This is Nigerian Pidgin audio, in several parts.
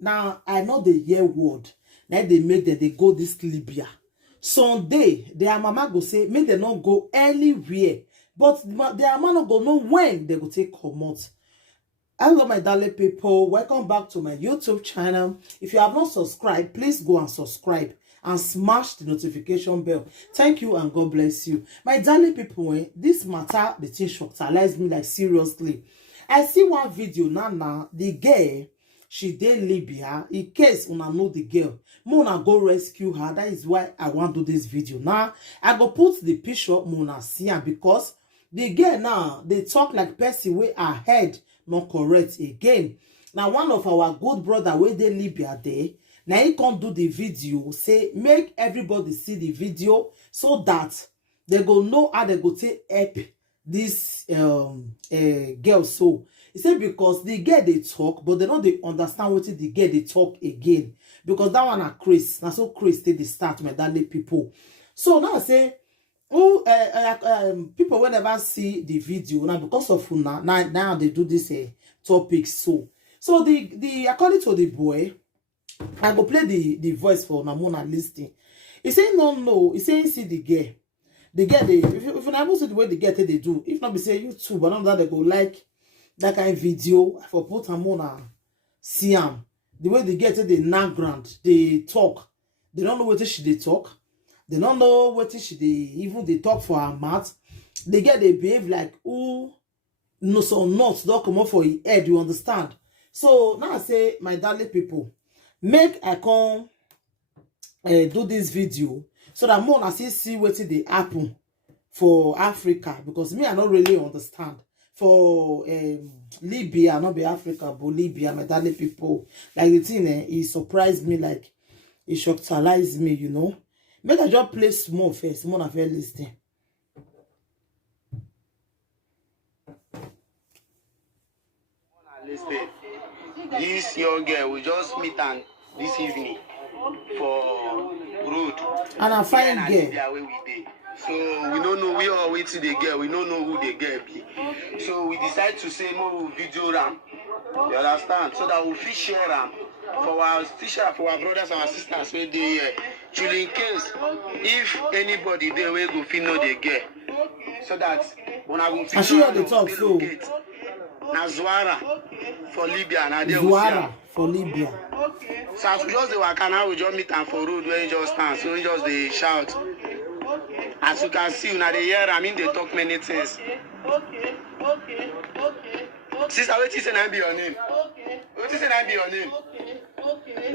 now I know the year word. Now they make that they go this Libya. Sunday, their mama go say, make them not go anywhere. But their mama not go know when they go take comot. Hello, my darling people. Welcome back to my YouTube channel. If you have not subscribed, please go and subscribe and smash the notification bell. Thank you and God bless you. My darling people, this matter, the thing shocked me like seriously. I see one video now, the girl, she did Libya. In case una know the girl, Mona go rescue her. That is why I want to do this video. Now, I go put the picture Mona see her because the girl now, they talk like person way ahead. Not correct again. Now one of our good brother where they Libya there, now he can't do the video, say make everybody see the video so that they go know how they go take help this girl. So he said because the girl they talk, but they don't they understand what the girl they talk again. Because that one are Chris. Now so Chris they start my darling people. So now I say people will never see the video now because of now they do this topic. So the according to the boy, I go play the voice for Namona listening. He say no, he say see the girl they if you never see the way the girl they do, if not be say YouTube, but not that they go like that kind of video for put Namona see him the way the girl they nagrand they talk, they don't know what she they talk. They don't know what she they even they talk for her mouth. They get they behave like who no so not don't come up for your head, you understand? So now I say, my darling people, make I come do this video so that more I see what they happen for Africa, because me I don't really understand. For Libya, not be Africa, but Libya, my darling people. Like the thing it surprised me, like it shocked me, you know. Make I just play small first, more of your listening. Listen, this young girl we just meet and this evening for road. And I find girl. So we don't know we all wait to the girl. We don't know who the girl be. So we decide to say more video ram. You understand? So that we fish share ram for our teacher, for our brothers and our sisters where they in case if anybody there will go fit know the girl. So that when I go fit the talk so Nazwara for Libya and Zwara for Libya. So as we just the Wakana, we just meet and for road where you just stand. So we just they shout. As you can see, now they hear I mean they talk many things. Okay. Sister, what is I be your name? Okay. What is I be your name? Okay.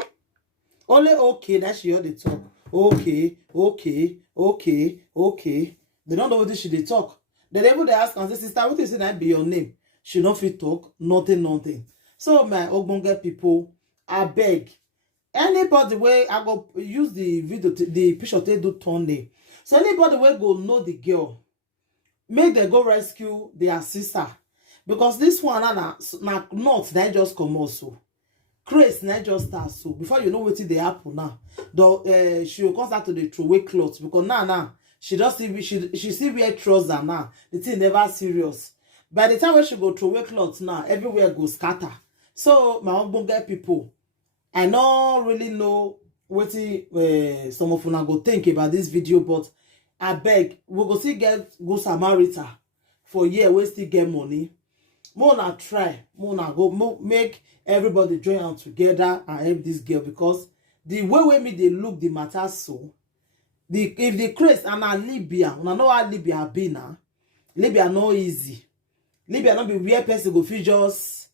Only okay, that's she heard the talk. Okay. They don't know what she they talk. They even they ask and say, sister, what is I be your name? She not fit talk, nothing. So my ogbonge people, I beg anybody where I go use the video, the picture they do turn there. So anybody where go know the girl, make them go rescue their sister. Because this one not they just come also. Chris not just start so. Before you know what they happen now. Though she will come start to the throw away clothes because now she just see she see wear trouser now. The thing never serious. By the time when she go throw away clothes now, everywhere go scatter. So my own get people, I don't really know what some of you go think about this video, but I beg we go still get go Samaritan for year we still get money. Mona try, Mona go make everybody join out together and help this girl, because the way me they look the matter so. If the Christ and Libya, I know how Libya be now. Libya no easy. Libya not be where person go feel just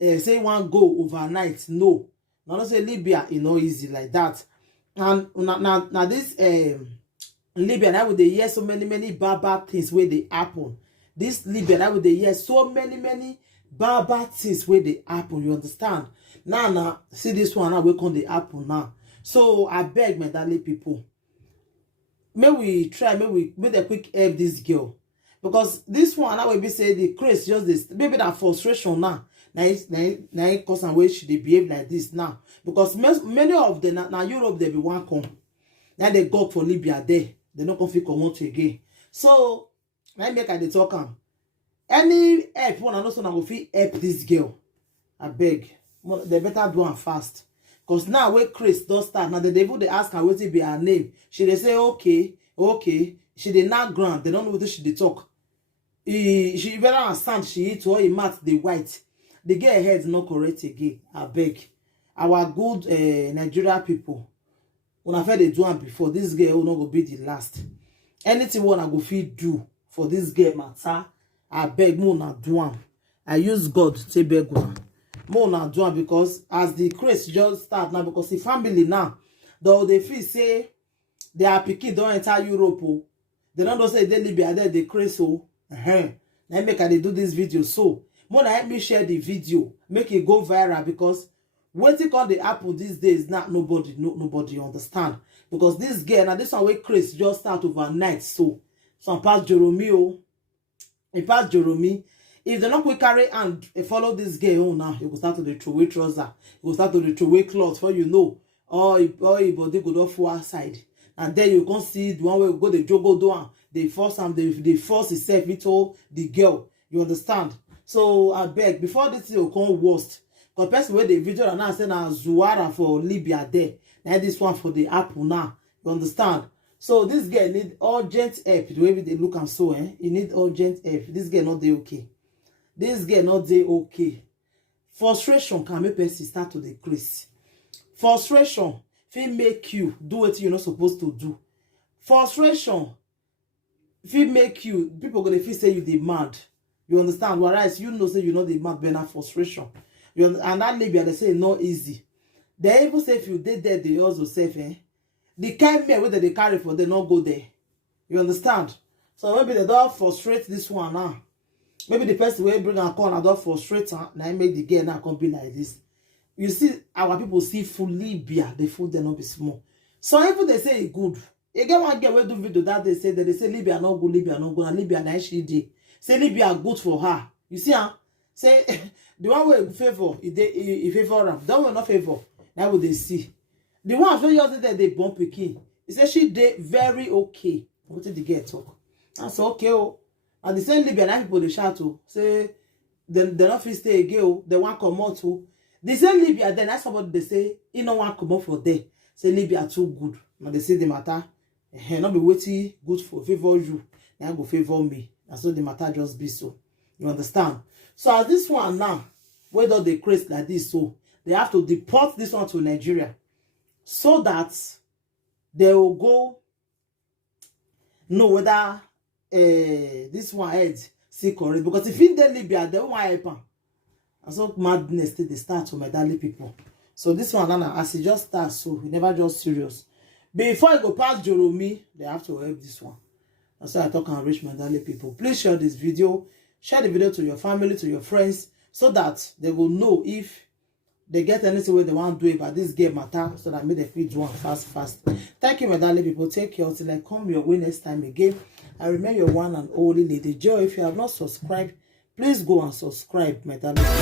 say one go overnight. No. Now say Libya is not easy like that. And now this Libya now would they hear so many bad things where they happen. This Libya now would they hear so many bad things where they happen. You understand? Now see this one now we come the happen now. So I beg my darling people, may we try, may the quick help this girl. Because this one now will be say the Chris just this maybe that frustration now. Now cause and way she they behave like this now. Because many of them now Europe they be one come. Now they go for Libya there. They not gonna fit come out again. So I make I dey talk am. Any help one I know so now go fit help this girl. I beg. They better do am fast. Because now when Chris does start, now the devil they ask her what it be her name. She they say okay, okay. She did not grant. They don't know what she did talk. She better understand she eat all mat the white. The girl head not correct again. I beg. Our good Nigeria people. When I felt they do am before, this girl will not go be the last. Anything one I go feed do for this girl matter, I beg more na do am. I use God to beg one. More na do am because as the craze just start now, because the family now, though they feel say they are pikin don't enter Europe. Oh. They don't know say they Libya there they craze so. Now make they do this video so. More help me share the video, make it go viral because waiting on the apple these days not nobody understand because this girl now this one way Chris just start overnight so some past Jerome it passed Jerome. If they're not quick carry and follow this girl now, you will start to the throw away trouser, you will start to the throw away clothes for you know or your body go off one side and then you can see the one way go the jogo down they force and they force itself into the girl, you understand? So I beg before this will come worst. Because person where the video and now say na Zuara for Libya there. Now this one for the apple now. You understand? So this girl need urgent help. The way they look and so you need urgent help. This girl not dey okay. This girl not dey okay. Frustration can make person start to decrease. Frustration fit make you do what you're not supposed to do. Frustration fit make you people gonna feel say you dey mad. You understand? Whereas you know say you know the mad but na frustration. And that Libya they say not easy. They even say if you did there, they also say the kind men whether they carry for they not go there. You understand? So maybe they don't frustrate this one now. Maybe the person will bring a corner don't frustrate her. Now make the girl now come be like this. You see, our people see full Libya, the food they not be small. So even they say it good. You get one girl will do video that they say Libya not good, Libya not good, and Libya na she dey. Say Libya good for her. You see, huh? Say the one way favor, if favor them. That one not favor. Now what they see. The one who just that they bump again. He said she did very okay. What did the girl talk? That's okay. Oh. And the same Libyan people they shout to say they not fit stay again. Oh. They want come out too. The same Libya then that's somebody they say he no want come out for there. Say Libya too good. Now they say the matter. Not be waiting good for favor you. Now go favor me. And so the matter just be so. You understand? So as this one now, whether they create like this, so they have to deport this one to Nigeria so that they will go know whether this one heads see correct. Because if in the Libya, they won't help them. And so madness they start to medallion people. So this one now, as it just starts, so he never just serious. Before it go past Jerome, they have to help this one. And so I talk and reach medallion people. Please share this video. Share the video to your family, to your friends, so that they will know if they get anything where they want to do about this game matter, so that make them feel do one fast. Thank you, my darling people. Take care until I come your way next time again. I remain your one and only Lady Joy. If you have not subscribed, please go and subscribe, my darling people.